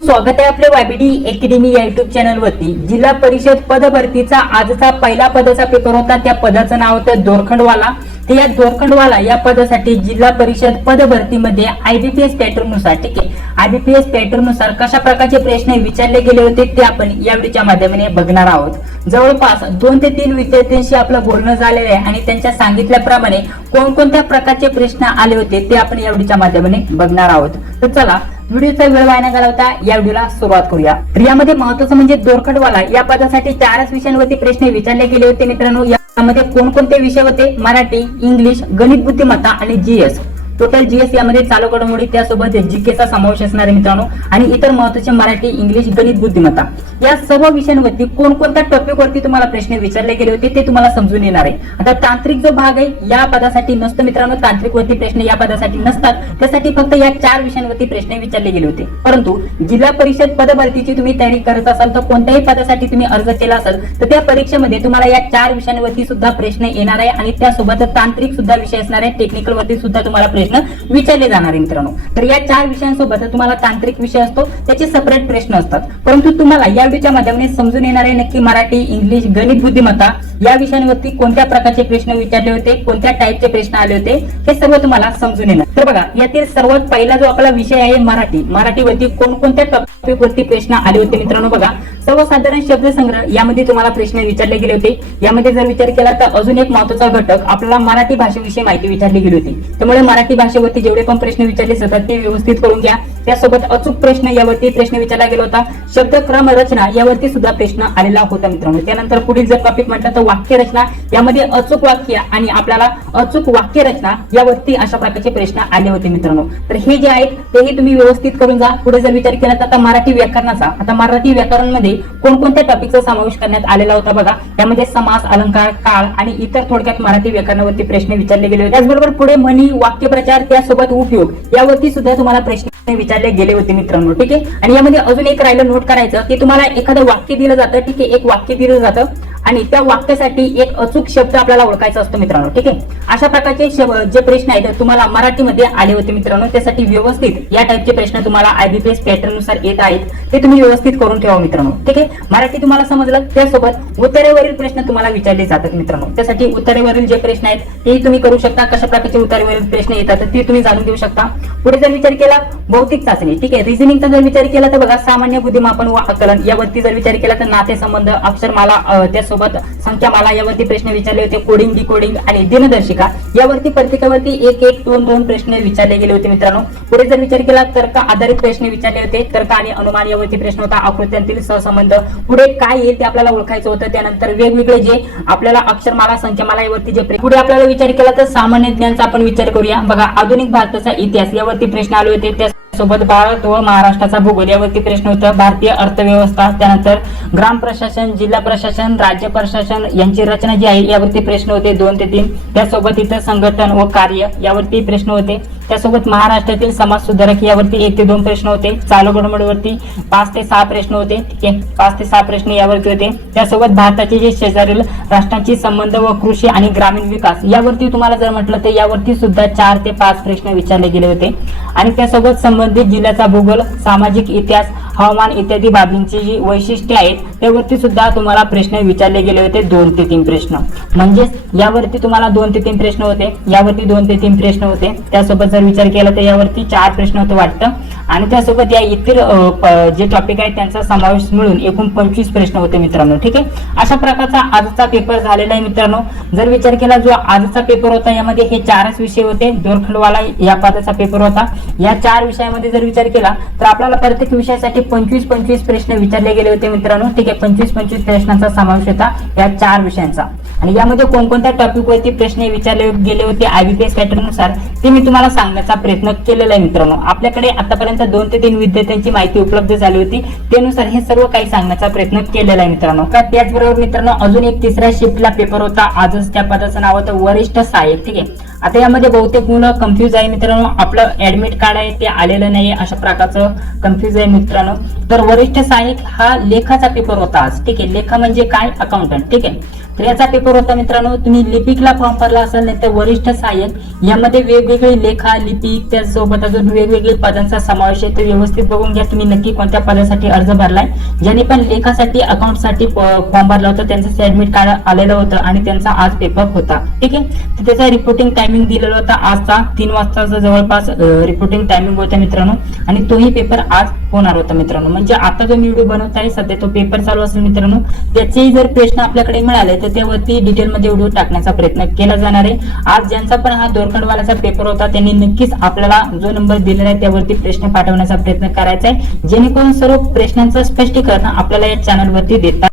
स्वागत आहे आपल्या वायबीडी अकॅडमी या युट्यूब चॅनल वरती। जिल्हा परिषद पद भरतीचा आजचा पहिला पदाचा पेपर होता। त्या पदाचं नाव होतं दोरखंडवाला। तर या दोरखंडवाला या पदासाठी जिल्हा परिषद पद भरतीमध्ये आयबीपीएस पॅटर्न नुसार ठीक आहे आयबीपीएस पॅटर्न नुसार कशा प्रकारचे प्रश्न विचारले गेले होते ते आपण या व्हिडिओच्या माध्यमाने बघणार आहोत। जवळपास 2 ते 3 विद्यार्थ्यांशी आपलं बोलणं झालेलं आहे आणि त्यांच्या सांगितल्याप्रमाणे कोणकोणत्या प्रकारचे प्रश्न आले होते ते आपण या व्हिडिओच्या माध्यमाने बघणार आहोत। तर चला व्हिडिओचा वेळ वाया न घालवता या व्हिडिओला सुरुवात करूया। तर यामध्ये महत्त्वाचं म्हणजे दोरखंडवाला या पदासाठी 4 विषयांवरती प्रश्न विचारले गेले होते मित्रांनो। यामध्ये कोणकोणते विषय होते? मराठी, इंग्लिश, गणित बुद्धिमत्ता आणि जीएस। टोटल जीएस यामध्ये चालू घडामोडी त्यासोबत जीकेचा समावेश असणार आहे मित्रांनो। आणि इतर महत्त्वाचे मराठी, इंग्लिश, गणित बुद्धिमत्ता या सर्व विषयांवरती कोणकोणत्या टॉपिक वरती तुम्हाला प्रश्न विचारले गेले होते ते तुम्हाला समजून येणार आहे। आता तांत्रिक जो भाग आहे या पदासाठी नसतो मित्रांनो। तांत्रिक वरती प्रश्न या पदासाठी नसतात, त्यासाठी फक्त या 4 विषयांवरती प्रश्न विचारले गेले होते। परंतु जिल्हा परिषद पद भरतीची तुम्ही तयारी करत असाल तर कोणत्याही पदासाठी तुम्ही अर्ज केला असेल तर त्या परीक्षेमध्ये तुम्हाला या 4 विषयांवरती सुद्धा प्रश्न येणार आहे आणि त्यासोबत तांत्रिक सुद्धा विषय असणार आहे। टेक्निकल वरती सुद्धा तुम्हाला प्रश्न विचारले जाणार आहे मित्रांनो। तर या 4 विषयांसोबत तुम्हाला तांत्रिक विषय असतो त्याचे सेपरेट प्रश्न असतात, परंतु तुम्हाला या व्हिडिओच्या माध्यमाने समजून येणार आहे नक्की मराठी, इंग्लिश, गणित बुद्धिमत्ता या विषयांवरती कोणत्या प्रकारचे प्रश्न विचारले होते, कोणत्या टाईपचे प्रश्न आले होते हे सर्व तुम्हाला समजून येणार। तर बघा यातील सर्वात पहिला जो आपला विषय आहे मराठीवरती कोणकोणत्या टॉपिक वरती प्रश्न आले होते मित्रांनो। बघा सर्वसाधारण शब्दसंग्रह यामध्ये तुम्हाला प्रश्न विचारले गेले होते। यामध्ये जर विचार केला तर अजून एक महत्त्वाचा घटक आपल्याला मराठी भाषेविषयी माहिती विचारली गेली होती। त्यामुळे मराठी भाषेवरती जेवढे पण प्रश्न विचारले जातात ते व्यवस्थित करून घ्या। त्यासोबत अचूक प्रश्न यावरती प्रश्न विचारला गेला होता। शब्दक्रम रचना यावरती सुद्धा प्रश्न आलेला होता मित्रांनो। त्यानंतर पुढील जर टॉपिक म्हटलं तर वाक्य रचना यामध्ये अचूक वाक्य आणि आपल्याला अचूक वाक्य रचना यावरती अशा प्रकारचे प्रश्न आले होते मित्रांनो। तर हे जे आहेत तेही तुम्ही व्यवस्थित करून जा। पुढे जर विचार केला तर आता मराठी व्याकरण मध्ये कोणकोणत्या टॉपिकचा समावेश करण्यात आलेला होता बघा। त्यामध्ये समास, अलंकार, काळ आणि इतर थोडक्यात मराठी व्याकरणावरती प्रश्न विचारले गेले होते। त्याचबरोबर पुढे म्हणी, वाक्यप्रचार त्यासोबत उपयोग यावरती सुद्धा तुम्हाला प्रश्न विचारले गेले होते मित्रांनो। ठीक आहे। आणि यामध्ये अजून एक राहिलं नोट करायचं की तुम्हाला एखादं वाक्य दिलं जातं, ठीक आहे, एक वाक्य दिलं जातं आणि त्या वाक्यासाठी एक अचूक शब्द आपल्याला ओळखायचा असतो मित्रांनो। ठीक आहे। अशा प्रकारचे जे प्रश्न आहेत तुम्हाला मराठीमध्ये आले होते मित्रांनो। त्यासाठी व्यवस्थित या टाईपचे प्रश्न तुम्हाला आयबीपीएस पॅटर्न नुसार येत आहेत ते तुम्ही व्यवस्थित करून ठेवा मित्रांनो। ठीक आहे। मराठी तुम्हाला समजलं, त्यासोबत उत्तरेवरील प्रश्न तुम्हाला विचारले जातात मित्रांनो। त्यासाठी उत्तरेवरील जे प्रश्न आहेत ते तुम्ही करू शकता। कशा प्रकारचे उत्तरेवरील प्रश्न येतात ते तुम्ही जाणून घेऊ शकता। पुढे जर विचार केला भौतिक चाचणी, ठीक आहे, रिझनिंगचा जर विचार केला तर बघा सामान्य बुद्धिमापन व आकलन यावरती जर विचार केला तर नातेसंबंध, अक्षरमाला त्यासोबत संख्यामाला यावरती प्रश्न विचारले होते। कोडिंग, डिकोडिंग आणि दिनदर्शिका यावरती प्रत्येकावरती 1-1, 2-2 प्रश्न विचारले गेले होते मित्रांनो। पुढे जर विचार केला तर्क आधारित प्रश्न विचारले होते। तर्क आणि अनुमान यावरती प्रश्न होता। आकृत्यांतील सहसंबंध पुढे काय येईल ते आपल्याला ओळखायचं होतं। त्यानंतर वेगवेगळे जे आपल्याला अक्षरमाला, संख्यामाला यावरती जे पुढे आपल्याला विचार केला तर सामान्य ज्ञानचा आपण विचार करूया। बघा आधुनिक भारताचा इतिहास यावरती प्रश्न आले होते। त्यासोबत भारत व महाराष्ट्राचा भूगोल यावरती प्रश्न होता। भारतीय अर्थव्यवस्था, त्यानंतर ग्राम प्रशासन, जिल्हा प्रशासन, राज्य प्रशासन यांची रचना जी आहे यावरती प्रश्न होते 2 ते 3। त्यासोबत इतर संघटन व कार्य यावरती प्रश्न होते। त्यासोबत महाराष्ट्रातील समाज सुधारक यावरती 1 ते 2 प्रश्न होते। चालू घडामोडीवरती 5 ते 6 प्रश्न होते। ठीक आहे, 5 ते 6 प्रश्न यावरती होते। त्यासोबत भारताचे जे शेजारील राष्ट्रांची संबंध व कृषी आणि ग्रामीण विकास यावरती तुम्हाला जर म्हटलं तर यावरती सुद्धा 4 ते 5 प्रश्न विचारले गेले होते। आणि त्यासोबत संबंधित जिल्ह्याचा भूगोल, सामाजिक इतिहास, हवामान इत्यादी बाबींची जी वैशिष्ट्ये आहेत त्यावरती सुद्धा तुम्हाला प्रश्न विचारले गेले होते 2 ते 3 प्रश्न। म्हणजे यावरती तुम्हाला 2 ते 3 प्रश्न होते, यावरती 2 ते 3 प्रश्न होते। त्यासोबत जर विचार केला तर यावरती 4 प्रश्न होते वाटतं। आणि त्यासोबत या इतर जे टॉपिक आहेत त्यांचा समावेश मिळून एकूण 25 प्रश्न होते मित्रांनो। ठीक आहे। अशा प्रकारचा आजचा पेपर झालेला आहे मित्रांनो। जर विचार केला जो आजचा पेपर होता यामध्ये हे 4च विषय होते। दोरखंडवाला या पदाचा पेपर होता। या 4 विषयामध्ये जर विचार केला तर आपल्याला प्रत्येक विषयासाठी 25-25 प्रश्न विचारले गेले होते मित्रांनो। ठीक आहे, 25-25 प्रश्नांचा समावेश होता या 4 विषयांचा। आणि यामध्ये कोणकोणत्या टॉपिक वरती प्रश्न विचारले गेले होते आयबीपीएस पॅटर्न नुसार ते मी तुम्हाला सांगण्याचा प्रयत्न केलेला आहे मित्रांनो। आपल्याकडे आतापर्यंत 2 ते 3 विद्यार्थ्यांची माहिती उपलब्ध झाली होती, त्यानुसार हे सर्व काही सांगण्याचा प्रयत्न केलेला आहे मित्रांनो। त्याचबरोबर मित्रांनो अजून एक 3ऱ्या शिफ्टला पेपर होता आजच। त्या पदाचं नाव होतं वरिष्ठ सहाय्यक। ठीक आहे। आता यामध्ये बहुतेक मुलं कन्फ्यूज आहे मित्रांनो। आपलं ऍडमिट कार्ड आहे ते आलेलं नाही, अशा प्रकारचं कन्फ्यूज आहे मित्रांनो। तर वरिष्ठ सहाय्यक हा लेखाचा पेपर होता आज। ठीक आहे, लेखा म्हणजे काय? अकाउंटंट। ठीक आहे। तर याचा पेपर होता मित्रांनो. तुम्ही लिपिकला फॉर्म भरला असेल नाही तर वरिष्ठ सहाय्यक यामध्ये वेगवेगळी लेखा लिपिक त्यासोबत अजून वेगवेगळे पदांचा समावेश आहे. तर व्यवस्थित बघून घ्या तुम्ही नक्की कोणत्या पदासाठी अर्ज भरलाय. ज्यांनी पण लेखासाठी अकाउंटसाठी फॉर्म भरला होता त्यांचं ऍडमिट कार्ड आलेलं होतं आणि त्यांचा आज पेपर होता. ठीक आहे. तर त्याचा रिपोर्टिंग टायमिंग दिलेला होता आजचा 3 वाजताचा जवळपास रिपोर्टिंग टायमिंग होता मित्रांनो. आणि तोही पेपर आज होणार होता मित्रांनो. म्हणजे आता जो व्हिडिओ बनवत आहे सध्या तो पेपर चालू असेल मित्रांनो. त्याचेही जर प्रश्न आपल्याकडे मिळाले तर त्यावरती डिटेलमध्ये व्हिडिओ टाकण्याचा प्रयत्न केला जाणार आहे. आज ज्यांचा पण हा दोरखंडवालाचा पेपर होता त्यांनी नक्कीच आपल्याला जो नंबर दिलेला आहे त्यावरती प्रश्न पाठवण्याचा प्रयत्न करायचा आहे, जेणेकरून सर्व प्रश्नांचं स्पष्टीकरण आपल्याला या चॅनलवरती देतात